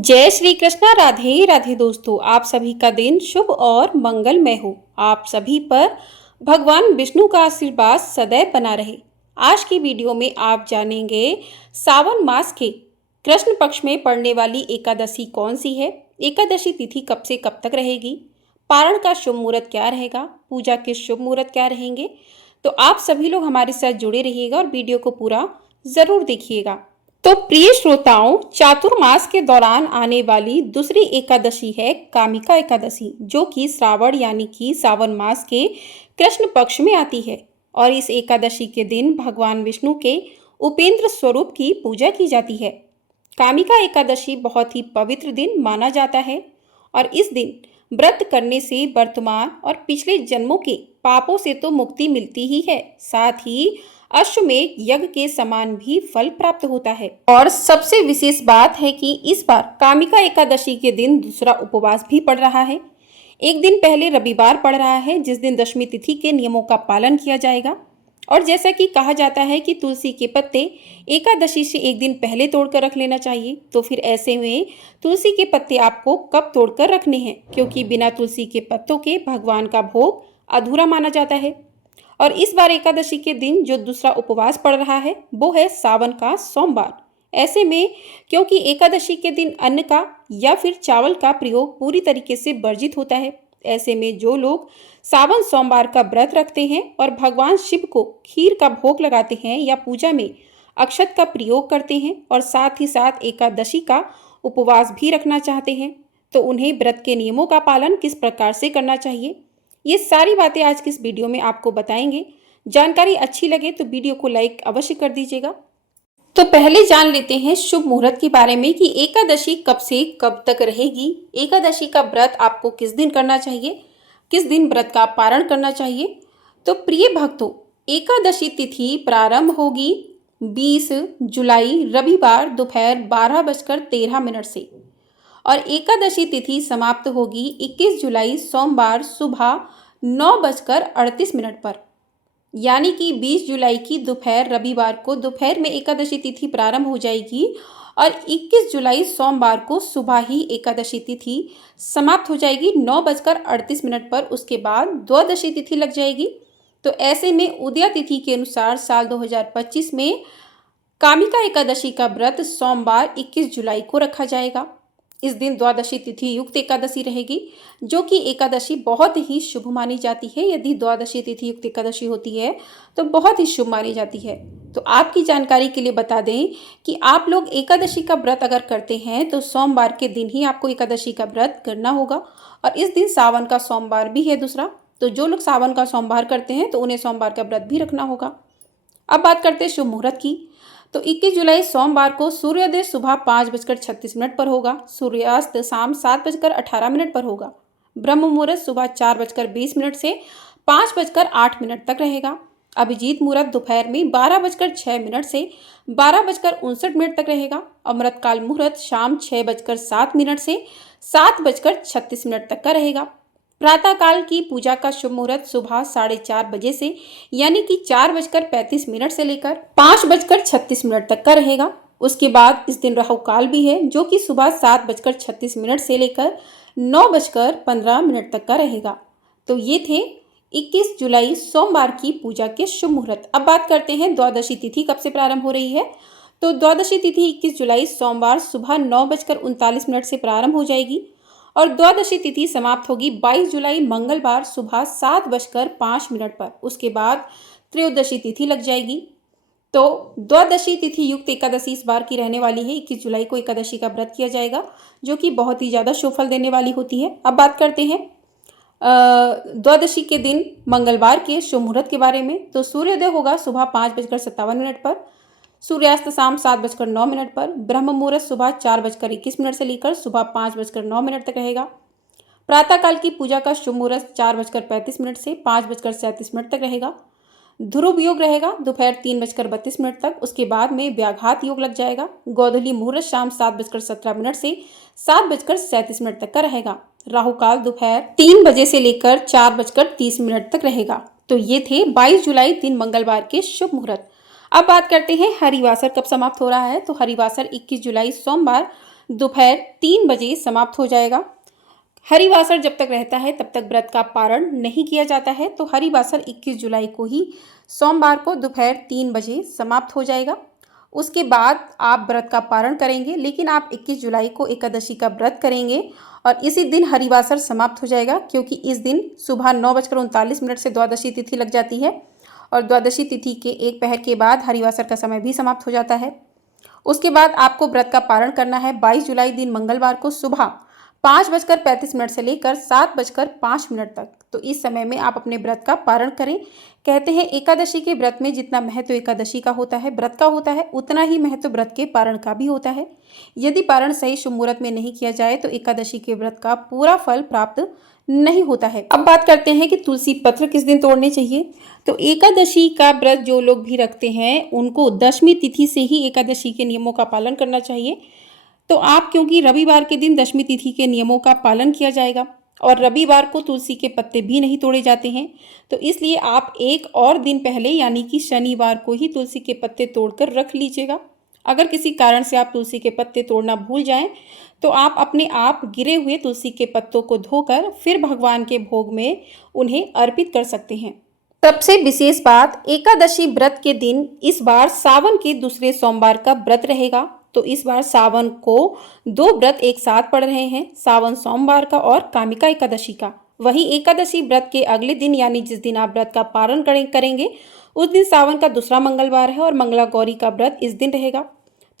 जय श्री कृष्णा। राधे राधे दोस्तों, आप सभी का दिन शुभ और मंगलमय हो। आप सभी पर भगवान विष्णु का आशीर्वाद सदैव बना रहे। आज की वीडियो में आप जानेंगे सावन मास के कृष्ण पक्ष में पड़ने वाली एकादशी कौन सी है, एकादशी तिथि कब से कब तक रहेगी, पारण का शुभ मुहूर्त क्या रहेगा, पूजा के शुभ मुहूर्त क्या रहेंगे। तो आप सभी लोग हमारे साथ जुड़े रहिएगा और वीडियो को पूरा जरूर देखिएगा। तो प्रिय श्रोताओं, चातुर्मास के दौरान आने वाली दूसरी एकादशी है कामिका एकादशी, जो कि श्रावण यानी कि सावन मास के कृष्ण पक्ष में आती है। और इस एकादशी के दिन भगवान विष्णु के उपेंद्र स्वरूप की पूजा की जाती है। कामिका एकादशी बहुत ही पवित्र दिन माना जाता है और इस दिन व्रत करने से वर्तमान और पिछले जन्मों के पापों से तो मुक्ति मिलती ही है, साथ ही अश्वमेध यज्ञ के समान भी फल प्राप्त होता है। और सबसे विशेष बात है कि इस बार कामिका एकादशी के दिन दूसरा उपवास भी पड़ रहा है। एक दिन पहले रविवार पड़ रहा है, जिस दिन दशमी तिथि के नियमों का पालन किया जाएगा। और जैसा कि कहा जाता है कि तुलसी के पत्ते एकादशी से एक दिन पहले तोड़कर रख लेना चाहिए, तो फिर ऐसे में तुलसी के पत्ते आपको कब तोड़कर रखने हैं, क्योंकि बिना तुलसी के पत्तों के भगवान का भोग अधूरा माना जाता है। और इस बार एकादशी के दिन जो दूसरा उपवास पड़ रहा है वो है सावन का सोमवार। ऐसे में क्योंकि एकादशी के दिन अन्न का या फिर चावल का प्रयोग पूरी तरीके से वर्जित होता है, ऐसे में जो लोग सावन सोमवार का व्रत रखते हैं और भगवान शिव को खीर का भोग लगाते हैं या पूजा में अक्षत का प्रयोग करते हैं और साथ ही साथ एकादशी का उपवास भी रखना चाहते हैं, तो उन्हें व्रत के नियमों का पालन किस प्रकार से करना चाहिए, ये सारी बातें आज की इस वीडियो में आपको बताएंगे। जानकारी अच्छी लगे तो वीडियो को लाइक अवश्य कर दीजिएगा। तो पहले जान लेते हैं शुभ मुहूर्त के बारे में कि एकादशी कब से कब तक रहेगी। एकादशी का व्रत आपको किस दिन करना चाहिए, किस दिन व्रत का पारण करना चाहिए। तो प्रिय भक्तों, एकादशी तिथि प्रारंभ होगी 20 जुलाई रविवार दोपहर 12:13 से और एकादशी तिथि समाप्त होगी 21 जुलाई सोमवार सुबह 9:38 पर। यानी कि 20 जुलाई की दोपहर रविवार को दोपहर में एकादशी तिथि प्रारंभ हो जाएगी और 21 जुलाई सोमवार को सुबह ही एकादशी तिथि समाप्त हो जाएगी 9:38 पर। उसके बाद द्वादशी तिथि लग जाएगी। तो ऐसे में उदया तिथि के अनुसार साल 2025 में कामिका एकादशी का व्रत सोमवार 21 जुलाई को रखा जाएगा। इस दिन द्वादशी तिथि युक्त एकादशी रहेगी, जो कि एकादशी बहुत ही शुभ मानी जाती है। यदि द्वादशी तिथि युक्त एकादशी होती है तो बहुत ही शुभ मानी जाती है। तो आपकी जानकारी के लिए बता दें कि आप लोग एकादशी का व्रत अगर करते हैं तो सोमवार के दिन ही आपको एकादशी का व्रत करना होगा और इस दिन सावन का सोमवार भी है दूसरा। तो जो लोग सावन का सोमवार करते हैं तो उन्हें सोमवार का व्रत भी रखना होगा। अब बात करते हैं शुभ मुहूर्त की। तो 21 जुलाई सोमवार को सूर्योदय सुबह 5:36 पर होगा, सूर्यास्त शाम 7:18 पर होगा। ब्रह्म मुहूर्त सुबह 4:20 से 5:08 तक रहेगा। अभिजीत मुहूर्त दोपहर में 12:06 से 12:59 तक रहेगा। अमृतकाल मुहूर्त शाम 6:07 से 7:36 तक का रहेगा। प्रातःकाल की पूजा का शुभ मुहूर्त सुबह 4:30 बजे से यानी कि 4:35 से लेकर 5:36 तक का रहेगा। उसके बाद इस दिन राहु काल भी है, जो कि सुबह 7:36 से लेकर 9:15 तक का रहेगा। तो ये थे 21 जुलाई सोमवार की पूजा के शुभ मुहूर्त। अब बात करते हैं द्वादशी तिथि कब से प्रारंभ हो रही है। तो द्वादशी तिथि 21 जुलाई सोमवार सुबह 9:39 से प्रारंभ हो जाएगी और द्वादशी तिथि समाप्त होगी 22 जुलाई मंगलवार सुबह 7:05 पर। उसके बाद त्रयोदशी तिथि लग जाएगी। तो द्वादशी तिथि युक्त एकादशी इस बार की रहने वाली है। 21 जुलाई को एकादशी का व्रत किया जाएगा, जो कि बहुत ही ज़्यादा शुभ फल देने वाली होती है। अब बात करते हैं द्वादशी के दिन मंगलवार के शुभ मुहूर्त के बारे में। तो सूर्योदय होगा सुबह 5:57 पर, सूर्यास्त शाम 7:09 पर। ब्रह्म मुहूर्त सुबह 4:21 से लेकर सुबह 5:09 तक रहेगा। प्रातःकाल की पूजा का शुभ मुहूर्त 4:35 से 5:37 तक रहेगा। ध्रुव योग रहेगा दोपहर 3:32 तक। उसके बाद में व्याघात योग लग जाएगा। गोधूली मुहूर्त शाम 7:17 से 7:37 तक का रहेगा। राहु काल दोपहर 3 बजे से लेकर 4:30 तक रहेगा। तो ये थे 22 जुलाई दिन मंगलवार के शुभ मुहूर्त। अब बात करते हैं हरिवासर कब समाप्त हो रहा है। तो हरिवासर 21 जुलाई सोमवार दोपहर 3 बजे समाप्त हो जाएगा। हरिवासर जब तक रहता है तब तक व्रत का पारण नहीं किया जाता है। तो हरिवासर 21 जुलाई को ही सोमवार को दोपहर 3 बजे समाप्त हो जाएगा। उसके बाद आप व्रत का पारण करेंगे, लेकिन आप 21 जुलाई को एकादशी का व्रत करेंगे और इसी दिन हरिवासर समाप्त हो जाएगा, क्योंकि इस दिन सुबह 9:39 से द्वादशी तिथि लग जाती है और द्वादशी तिथि के 1 पहर के बाद हरिवासर का समय भी समाप्त हो जाता है। उसके बाद आपको व्रत का पारण करना है 22 जुलाई दिन मंगलवार को सुबह 5:35 से लेकर 7:05 तक। तो इस समय में आप अपने व्रत का पारण करें। कहते हैं एकादशी के व्रत में जितना महत्व एकादशी का होता है, व्रत का होता है, उतना ही महत्व व्रत के पारण का भी होता है। यदि पारण सही शुभ मुहूर्त में नहीं किया जाए तो एकादशी के व्रत का पूरा फल प्राप्त नहीं होता है। अब बात करते हैं कि तुलसी पत्र किस दिन तोड़ने चाहिए। तो एकादशी का व्रत जो लोग भी रखते हैं उनको दशमी तिथि से ही एकादशी के नियमों का पालन करना चाहिए। तो आप, क्योंकि रविवार के दिन दशमी तिथि के नियमों का पालन किया जाएगा और रविवार को तुलसी के पत्ते भी नहीं तोड़े जाते हैं, तो इसलिए आप एक और दिन पहले यानी कि शनिवार को ही तुलसी के पत्ते तोड़कर रख लीजिएगा। अगर किसी कारण से आप तुलसी के पत्ते तोड़ना भूल जाएं तो आप अपने आप गिरे हुए तुलसी के पत्तों को धोकर फिर भगवान के भोग में उन्हें अर्पित कर सकते हैं। सबसे विशेष बात, एकादशी व्रत के दिन इस बार सावन के दूसरे सोमवार का व्रत रहेगा। तो इस बार सावन को 2 व्रत एक साथ पड़ रहे हैं, सावन सोमवार का और कामिका एकादशी का। वहीं एकादशी व्रत के अगले दिन यानी जिस दिन आप व्रत का पारण करेंगे उस दिन सावन का दूसरा मंगलवार है और मंगला गौरी का व्रत इस दिन रहेगा।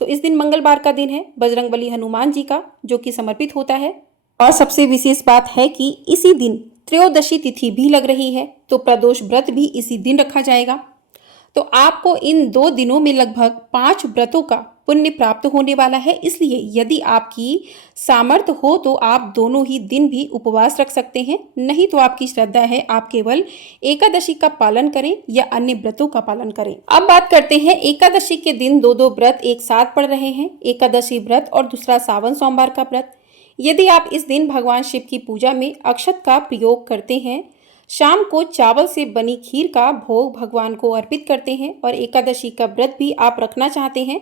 तो इस दिन मंगलवार का दिन है बजरंगबली हनुमान जी का, जो कि समर्पित होता है। और सबसे विशेष बात है कि इसी दिन त्रयोदशी तिथि भी लग रही है, तो प्रदोष व्रत भी इसी दिन रखा जाएगा। तो आपको इन 2 दिनों में लगभग 5 व्रतों का पुण्य प्राप्त होने वाला है। इसलिए यदि आपकी सामर्थ्य हो तो आप दोनों ही दिन भी उपवास रख सकते हैं, नहीं तो आपकी श्रद्धा है आप केवल एकादशी का पालन करें या अन्य व्रतों का पालन करें। अब बात करते हैं एकादशी के दिन 2 व्रत एक साथ पड़ रहे हैं, एकादशी व्रत और दूसरा सावन सोमवार का व्रत। यदि आप इस दिन भगवान शिव की पूजा में अक्षत का प्रयोग करते हैं, शाम को चावल से बनी खीर का भोग भगवान को अर्पित करते हैं और एकादशी का व्रत भी आप रखना चाहते हैं,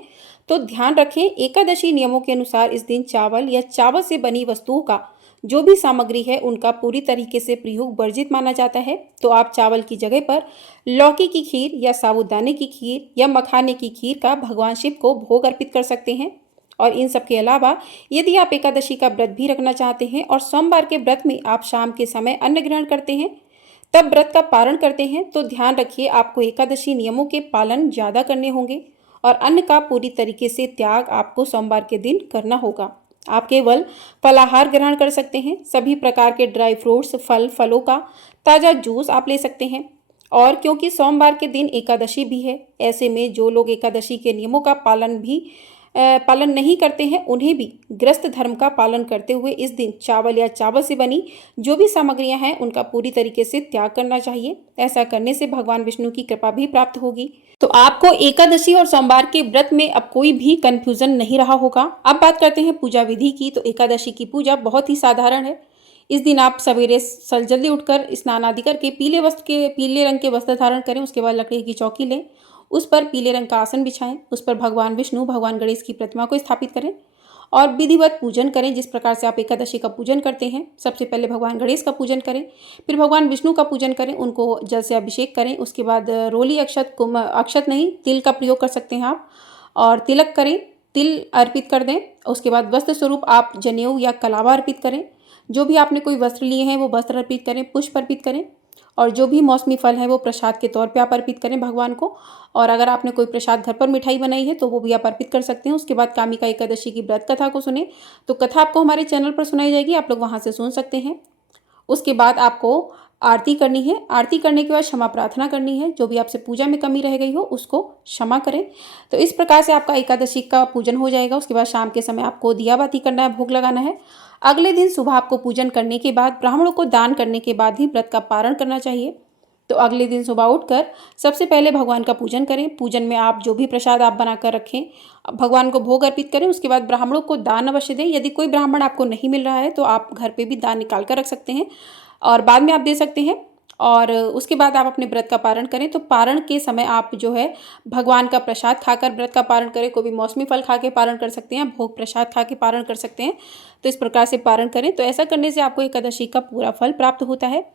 तो ध्यान रखें एकादशी नियमों के अनुसार इस दिन चावल या चावल से बनी वस्तुओं का जो भी सामग्री है उनका पूरी तरीके से प्रयोग वर्जित माना जाता है। तो आप चावल की जगह पर लौकी की खीर या साबूदाने की खीर या मखाने की खीर का भगवान शिव को भोग अर्पित कर सकते हैं। और इन सब के अलावा यदि आप एकादशी का व्रत भी रखना चाहते हैं और सोमवार के व्रत में आप शाम के समय अन्न ग्रहण करते हैं, तब व्रत का पारण करते हैं, तो ध्यान रखिए आपको एकादशी नियमों के पालन ज़्यादा करने होंगे और अन्न का पूरी तरीके से त्याग आपको सोमवार के दिन करना होगा। आप केवल फलाहार ग्रहण कर सकते हैं, सभी प्रकार के ड्राई फ्रूट्स, फलों का ताज़ा जूस आप ले सकते हैं। और क्योंकि सोमवार के दिन एकादशी भी है, ऐसे में जो लोग एकादशी के नियमों का पालन नहीं करते हैं उन्हें भी गृहस्थ धर्म का पालन करते हुए इस दिन चावल या चावल से बनी जो भी सामग्रियां हैं उनका पूरी तरीके से त्याग करना चाहिए। ऐसा करने से भगवान विष्णु की कृपा भी प्राप्त होगी। तो आपको एकादशी और सोमवार के व्रत में अब कोई भी कंफ्यूजन नहीं रहा होगा। अब बात करते हैं पूजा विधि की। तो एकादशी की पूजा बहुत ही साधारण है। इस दिन आप सवेरे जल्दी उठकर स्नान आदि करके पीले रंग के वस्त्र धारण करें। उसके बाद लकड़ी की चौकी लें, उस पर पीले रंग का आसन बिछाएं, उस पर भगवान विष्णु, भगवान गणेश की प्रतिमा को स्थापित करें और विधिवत पूजन करें। जिस प्रकार से आप एकादशी का पूजन करते हैं, सबसे पहले भगवान गणेश का पूजन करें, फिर भगवान विष्णु का पूजन करें, उनको जल से अभिषेक करें। उसके बाद रोली अक्षत नहीं, तिल का प्रयोग कर सकते हैं आप, और तिलक करें, तिल अर्पित कर दें। उसके बाद वस्त्र स्वरूप आप जनेऊ या कलावा अर्पित करें। जो भी आपने कोई वस्त्र लिए हैं वो वस्त्र अर्पित करें, पुष्प अर्पित करें, और जो भी मौसमी फल है वो प्रसाद के तौर पे आप अर्पित करें भगवान को। और अगर आपने कोई प्रसाद घर पर मिठाई बनाई है तो वो भी आप अर्पित कर सकते हैं। उसके बाद कामिका एकादशी की व्रत कथा को सुने। तो कथा आपको हमारे चैनल पर सुनाई जाएगी, आप लोग वहाँ से सुन सकते हैं। उसके बाद आपको आरती करनी है। आरती करने के बाद क्षमा प्रार्थना करनी है, जो भी आपसे पूजा में कमी रह गई हो उसको क्षमा करें। तो इस प्रकार से आपका एकादशी का पूजन हो जाएगा। उसके बाद शाम के समय आपको दिया बाती करना है, भोग लगाना है। अगले दिन सुबह आपको पूजन करने के बाद, ब्राह्मणों को दान करने के बाद ही व्रत का पारण करना चाहिए। तो अगले दिन सुबह उठकर सबसे पहले भगवान का पूजन करें। पूजन में आप जो भी प्रसाद आप बनाकर रखें, भगवान को भोग अर्पित करें। उसके बाद ब्राह्मणों को दान अवश्य दें। यदि कोई ब्राह्मण आपको नहीं मिल रहा है तो आप घर पे भी दान निकाल कर रख सकते हैं और बाद में आप दे सकते हैं। और उसके बाद आप अपने व्रत का पारण करें। तो पारण के समय आप जो है भगवान का प्रसाद खाकर व्रत का पारण करें। कोई भी मौसमी फल खा के पारण कर सकते हैं, भोग प्रसाद खा के पारण कर सकते हैं। तो इस प्रकार से पारण करें। तो ऐसा करने से आपको एकादशी का पूरा फल प्राप्त होता है।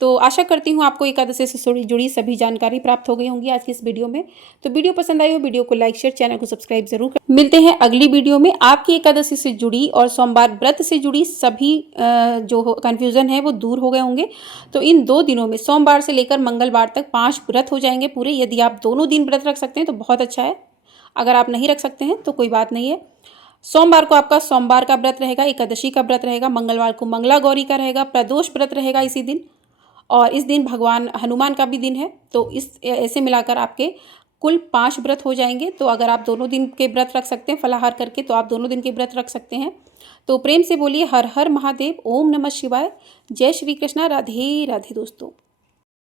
तो आशा करती हूँ आपको एकादशी से जुड़ी सभी जानकारी प्राप्त हो गई होंगी आज की इस वीडियो में। तो वीडियो पसंद आई हो वीडियो को लाइक शेयर, चैनल को सब्सक्राइब जरूर करें। मिलते हैं अगली वीडियो में। आपकी एकादशी से जुड़ी और सोमवार व्रत से जुड़ी सभी जो कन्फ्यूजन है वो दूर हो गए होंगे। तो इन 2 दिनों में सोमवार से लेकर मंगलवार तक 5 व्रत हो जाएंगे पूरे। यदि आप दोनों दिन व्रत रख सकते हैं तो बहुत अच्छा है। अगर आप नहीं रख सकते हैं तो कोई बात नहीं है। सोमवार को आपका सोमवार का व्रत रहेगा, एकादशी का व्रत रहेगा, मंगलवार को मंगला गौरी का रहेगा, प्रदोष व्रत रहेगा इसी दिन, और इस दिन भगवान हनुमान का भी दिन है। तो इस ऐसे मिलाकर आपके कुल 5 व्रत हो जाएंगे। तो अगर आप दोनों दिन के व्रत रख सकते हैं फलाहार करके तो आप दोनों दिन के व्रत रख सकते हैं। तो प्रेम से बोलिए हर हर महादेव, ओम नमः शिवाय, जय श्री कृष्णा, राधे राधे दोस्तों।